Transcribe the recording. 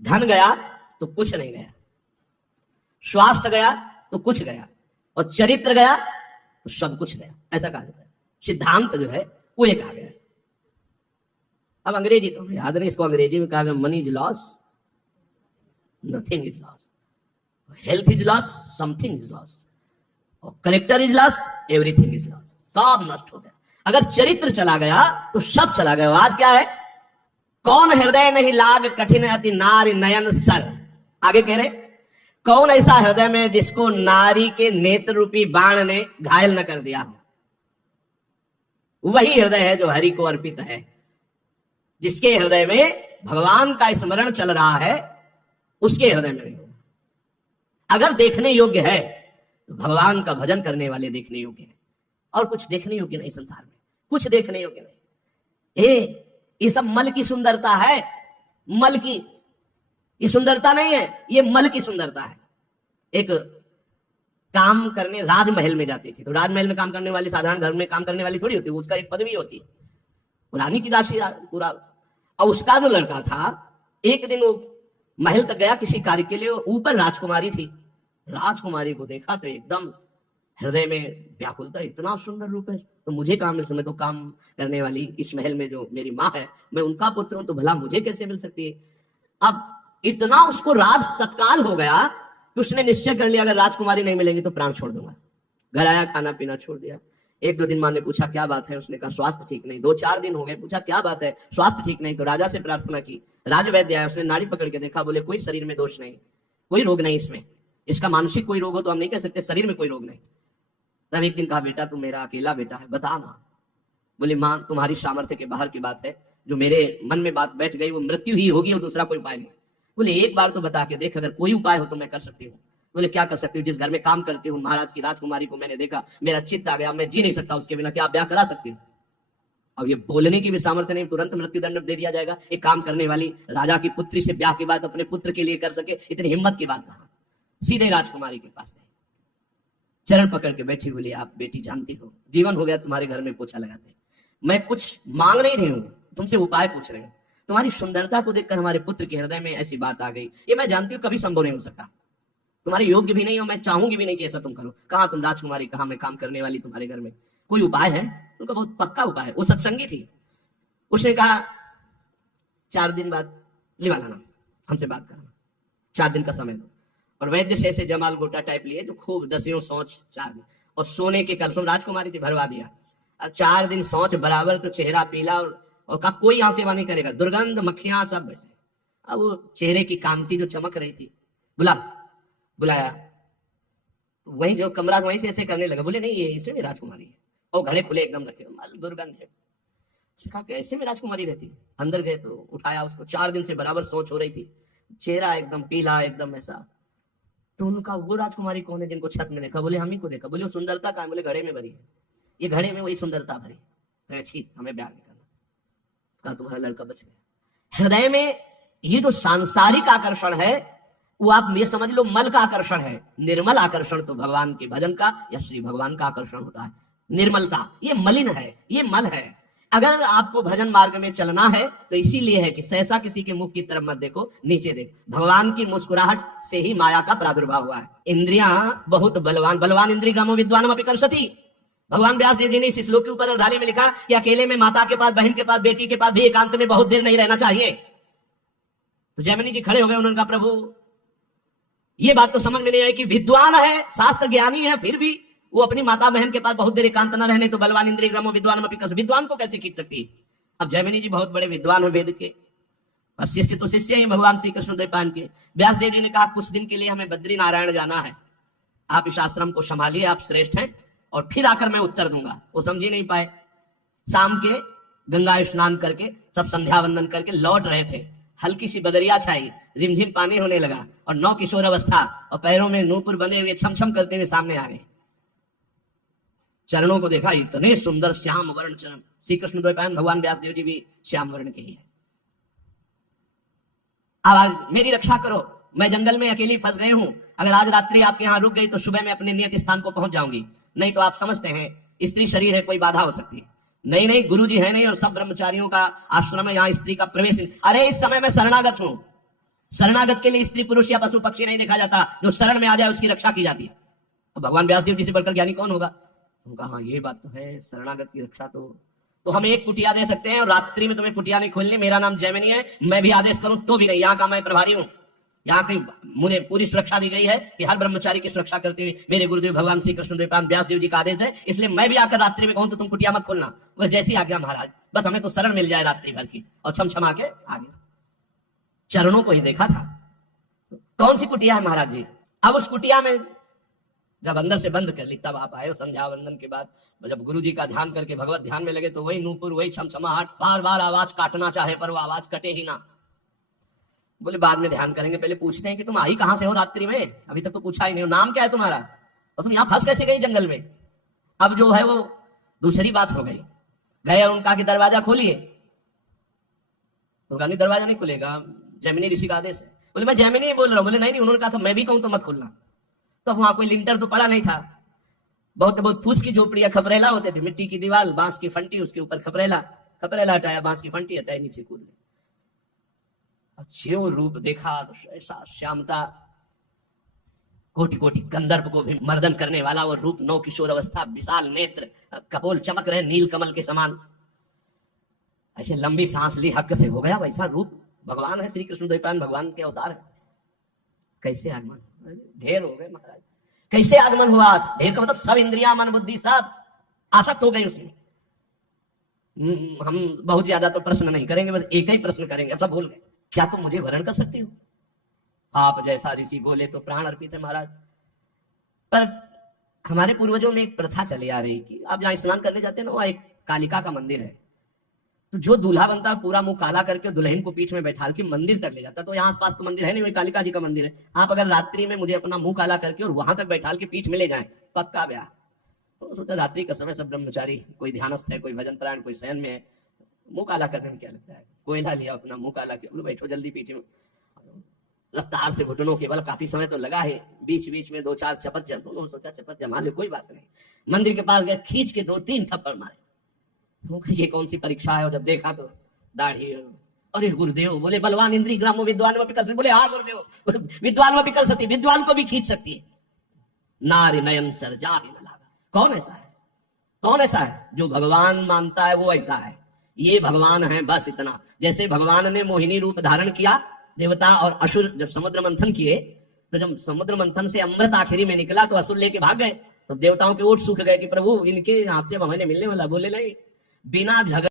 धन गया तो कुछ नहीं गया, स्वास्थ्य गया तो कुछ गया, और चरित्र गया तो सब कुछ गया, ऐसा कहा जाता है। सिद्धांत जो है वो ये कहा गया है। अब अंग्रेजी तो याद नहीं, इसको अंग्रेजी में कहा गया money is loss, nothing is loss, health is loss, something is loss, और character is loss, everything is loss, सब नष्ट हो गया। अगर चरित्र चला गया तो सब चला गया। आज क्या है, कौन हृदय नहीं लाग कठिन अति नारी नयन सर, आगे कह रहे कौन ऐसा हृदय में जिसको नारी के नेत्र रूपी बाण ने घायल न कर दिया हो। वही हृदय है जो हरि को अर्पित है, जिसके हृदय में भगवान का स्मरण चल रहा है, उसके हृदय में नहीं हो। अगर देखने योग्य है तो भगवान का भजन करने वाले देखने योग्य है, और कुछ देखने योग्य नहीं संसार में, कुछ देखने योग्य नहीं। ये सब मल की सुंदरता है, मल की, ये सुंदरता नहीं है, ये मल की सुंदरता है। एक काम करने राजमहल में जाती थी, तो राजमहल में काम करने वाली साधारण घर में काम करने वाली थोड़ी होती, उसका एक पदवी होती, रानी की दासी पूरा। और उसका जो लड़का था, एक दिन वो महल तक गया किसी कार्य के लिए, ऊपर राजकुमारी थी, राजकुमारी को देखा तो एकदम हृदय में व्याकुलता, इतना सुंदर रूप है, तो मुझे काम मिल सकता, तो काम करने वाली इस महल में जो मेरी माँ है, मैं उनका पुत्र हूं, तो भला मुझे कैसे मिल सकती है। अब इतना उसको राज तत्काल हो गया कि उसने निश्चय कर लिया अगर राजकुमारी नहीं मिलेंगी तो प्राण छोड़ दूंगा। घर आया, खाना पीना छोड़ दिया। एक दो दिन माँ ने पूछा क्या बात है, उसने कहा स्वास्थ्य ठीक नहीं। 2-4 दिन हो गए, पूछा क्या बात है, स्वास्थ्य ठीक नहीं। तो राजा से प्रार्थना की, राजवैद्य आया, उसने नाड़ी पकड़ के देखा, बोले कोई शरीर में दोष नहीं, कोई रोग नहीं इसमें, इसका मानसिक कोई रोग हो तो हम नहीं कह सकते, शरीर में कोई रोग नहीं। तब एक दिन कहा बेटा तू मेरा अकेला बेटा है, बता ना। बोले माँ तुम्हारी सामर्थ्य के बाहर की बात है, जो मेरे मन में बात बैठ गई वो मृत्यु ही होगी और दूसरा कोई उपाय नहीं। बोले एक बार तो बता के देख, अगर कोई उपाय हो तो मैं कर सकती हूँ। बोले क्या कर सकती हूँ, जिस घर में काम करती हूँ महाराज की राजकुमारी को मैंने देखा, मेरा चित्त आ गया, मैं जी नहीं सकता उसके बिना, क्या आप ब्याह करा सकती हूँ। अब ये बोलने की भी सामर्थ्य नहीं, तुरंत मृत्युदंड दे दिया जाएगा। एक काम करने वाली राजा की पुत्री से ब्याह की बात अपने पुत्र के लिए कर सके, इतनी हिम्मत की बात कहा। सीधे राजकुमारी के पास गए, चरण पकड़ के बैठी, बोली आप बेटी जानती हो जीवन हो गया तुम्हारे घर में पोछा लगाते, मैं कुछ मांग नहीं रही हूँ, तुमसे उपाय पूछ रही हूँ। तुम्हारी सुंदरता को देखकर हमारे पुत्र के हृदय में ऐसी बात आ गई, ये मैं जानती हूँ कभी संभव नहीं हो सकता, तुम्हारे योग्य भी नहीं हो, मैं चाहूंगी भी नहीं कि ऐसा तुम करो। कहा तुम राजकुमारी, कहा मैं काम करने वाली तुम्हारे घर में, कोई उपाय है? उनका बहुत पक्का उपाय है। वो सत्संगी थी, उसने कहा 4 दिन बाद लिवा लाना, हमसे बात करना, 4 दिन का समय दो। और वैद्य से ऐसे जमाल गोटा टाइप लिए जो खूब 10 सोच 4 दिन, और सोने के कलशों, राजकुमारी थी, भरवा दिया। अब 4 दिन सोच बराबर, तो चेहरा पीला, और कहा कोई यहाँ सेवा नहीं करेगा, दुर्गंध मक्खियां सब वैसे। अब वो चेहरे की कांति जो चमक रही थी, बुलाया, वहीं जो कमरा वहीं से ऐसे करने लगा। बोले नहीं ये इसे में राजकुमारी है, और घड़े खुले एकदम रखे, दुर्गंध है। कहा कैसे में राजकुमारी रहती है। अंदर गए तो उठाया उसको, 4 दिन से बराबर सोच हो रही थी, चेहरा एकदम पीला, एकदम ऐसा। तो उनका वो राजकुमारी कौन है जिनको छत में देखा? बोले हम ही को देखा। बोले सुंदरता कहाँ? बोले घड़े में भरी है, ये घड़े में वही सुंदरता भरी। अच्छी, हमें ब्याह नहीं करना। कहा तुम्हारा लड़का बच गया। हृदय में ये जो सांसारिक आकर्षण है वो आप ये समझ लो मल का आकर्षण है। निर्मल आकर्षण तो भगवान के भजन का या श्री भगवान का आकर्षण होता है। निर्मलता ये मलिन है, ये मल है। अगर आपको भजन मार्ग में चलना है तो इसीलिए है कि सहसा किसी के मुख की तरफ मत देखो, नीचे देख। भगवान की मुस्कुराहट से ही माया का प्रादुर्भाव हुआ है। इंद्रियां बहुत बलवान इंद्रियगमो विद्वानम अपि कर्षति। भगवान व्यास देव जी ने इस श्लोक के ऊपर अर्धाली में लिखा कि अकेले में माता के पास, बहन के पास, बेटी के पास भी एकांत में बहुत देर नहीं रहना चाहिए। तो जैमिनी जी खड़े हो गए, उन्होंने कहा प्रभु ये बात तो समझ में नहीं आई कि विद्वान है, शास्त्र ज्ञानी है, फिर भी वो अपनी माता बहन के पास बहुत देर एकांत न रहने, तो बलवान इंद्रिय ग्रमो विद्वान विद्वान को कैसे खींच सकती है? अब जैमिनी जी बहुत बड़े विद्वान है वेद के, और शिष्य तो शिष्य ही भगवान श्री कृष्ण द्वैपायन के। व्यास देव जी ने कहा कुछ दिन के लिए हमें बद्री नारायण जाना है, आप इस आश्रम को संभालिए, आप श्रेष्ठ हैं, और फिर आकर मैं उत्तर दूंगा। वो समझ ही नहीं पाए। शाम के गंगा स्नान करके सब संध्या वंदन करके लौट रहे थे, हल्की सी बदरिया छाई, रिमझिम पानी होने लगा, और 9 किशोर अवस्था और पैरों में नूपुर बंधे हुए छमछम करते हुए सामने आ गए। चरणों को देखा, इतने सुंदर श्याम वर्ण चरण। श्री कृष्ण द्वैपायन भगवान व्यास देव जी भी श्याम वर्ण के ही है। आवाज मेरी रक्षा करो, मैं जंगल में अकेली फंस गई हूं, अगर आज रात्रि आपके यहाँ रुक गई तो सुबह मैं अपने नियत स्थान को पहुंच जाऊंगी, नहीं तो आप समझते हैं स्त्री शरीर है, कोई बाधा हो सकती है। नहीं गुरुजी है नहीं, और सब ब्रह्मचारियों का आश्रम है, यहाँ स्त्री का प्रवेश। अरे इस समय मैं शरणागत हूं, शरणागत के लिए स्त्री पुरुष या पशु पक्षी नहीं देखा जाता, जो शरण में आ जाए उसकी रक्षा की जाती है। अब भगवान व्यासदेव जी से बढ़कर ज्ञानी कौन होगा? उनका हाँ ये बात तो है, शरणागत की रक्षा तो हम एक कुटिया दे सकते हैं और रात्रि में तुम्हें कुटिया नहीं खोलनी, मेरा नाम जैमिनी है, मैं भी आदेश करूं तो भी नहीं, यहाँ का मैं प्रभारी हूं। यहाँ की मुझे पूरी सुरक्षा दी गई है कि हर ब्रह्मचारी की सुरक्षा करते हुए मेरे गुरुदेव भगवान श्री कृष्णदेव व्यासदेव जी का आदेश है, इसलिए मैं भी आकर रात्रि में कहूं तो तुम कुटिया मत खोलना। वह जैसी आज्ञा महाराज, बस हमें तो शरण मिल जाए रात्रि भर की और क्षमा के आगे। चरणों को ही देखा था। कौन सी कुटिया है महाराज जी? अब उस कुटिया में जब अंदर से बंद कर ली तब आप आए संध्या वंदन के बाद, जब गुरु जी का ध्यान करके भगवत ध्यान में लगे तो वही नूपुर, वही छमछमाहट, बार बार आवाज काटना चाहे पर वो आवाज कटे ही ना। बोले बाद में ध्यान करेंगे, पहले पूछते हैं कि तुम आई कहां से हो रात्रि में, अभी तक तो पूछा ही नहीं, नाम क्या है तुम्हारा और तुम यहां फंस कैसे गई जंगल में। अब जो है वो दूसरी बात हो गई। गए और उनका कि दरवाजा खोलिए, उनका नहीं दरवाजा नहीं खुलेगा, जैमिनी ऋषि का आदेश है। बोले मैं जैमिनी ही बोल रहा हूँ। बोले नहीं, उन्होंने कहा था मैं भी कहूं तो मत खोलना। तो वहां कोई लिंटर तो पड़ा नहीं था, बहुत बहुत फूस की झोपड़ियां, खपरेला होते थे, मिट्टी की दीवार, बांस की फंटी, उसके ऊपर खपरेला हटाया, बांस की फंटी हटाई, नीचे कूद गए। ज्यों रूप देखा ऐसा श्यामता, कोटि कोटि गंधर्व को भी मर्दन करने वाला वो रूप, नौ किशोर अवस्था, विशाल नेत्र, कपोल चमक रहे नील कमल के समान। ऐसे लंबी सांस ली, हक से हो गया वैसा रूप। भगवान है, श्री कृष्ण द्वैपायन भगवान के अवतार है। कैसे आगमन, ढेर हो गए महाराज, कैसे आगमन हुआ? ढेर का मतलब सब इंद्रिया मन बुद्धि सब आसक्त हो गई उसमें। हम बहुत ज्यादा तो प्रश्न नहीं करेंगे, बस एक ही प्रश्न करेंगे, सब भूल गए। क्या तुम मुझे वरण कर सकती हो? आप जैसा ऋषि बोले तो प्राण अर्पित है महाराज। पर हमारे पूर्वजों में एक प्रथा चली आ रही कि आप जहां स्नान करने जाते हैं ना, वहां एक कालिका का मंदिर है, तो जो दूल्हा बनता है पूरा मुंह काला करके दुल्हन को पीठ में बैठा के मंदिर तक ले जाता है। तो यहाँ आसपास तो मंदिर है नहीं, वही कालिका जी का मंदिर है। आप अगर रात्रि में मुझे अपना मुंह काला करके और वहां तक बैठा के पीठ में ले जाए, पक्का ब्याह। तो सोचा रात्रि का समय, सब ब्रह्मचारी, कोई ध्यानस्थ है, कोई भजन परायण, कोई शयन में है, मुंह काला करने में क्या लगता है? कोयला लिया अपना मुंह काला किया, बोलो बैठो जल्दी पीछे में। रफ्तार से घुटनों के बल, काफी समय तो लगा है, बीच बीच में 2-4 चपत जम, उन्होंने सोचा चपत जमा ले, कोई बात नहीं। मंदिर के पास गए, खींच के 2-3 थप्पड़ मारे। ये कौन सी परीक्षा है? और जब देखा तो दाढ़ी, अरे गुरुदेव, बोले बलवान इंद्री ग्रामो विद्वान व विकल। बोले हाँ गुरुदेव, विद्वान व विकल सती, विद्वान को भी खींच सकती है। नारी नयन सर जा भी न लागा। कौन ऐसा है? कौन ऐसा है जो भगवान मानता है? वो ऐसा है, ये भगवान है, बस इतना। जैसे भगवान ने मोहिनी रूप धारण किया, देवता और असुर जब समुद्र मंथन किए, तो जब समुद्र मंथन से अमृत आखिरी में निकला तो असुर लेके भाग गए। तो देवताओं के ओठ सूख गए कि प्रभु इनके हाथ से अब हमें मिलने वाला। बोले नहीं, बिना झगड़े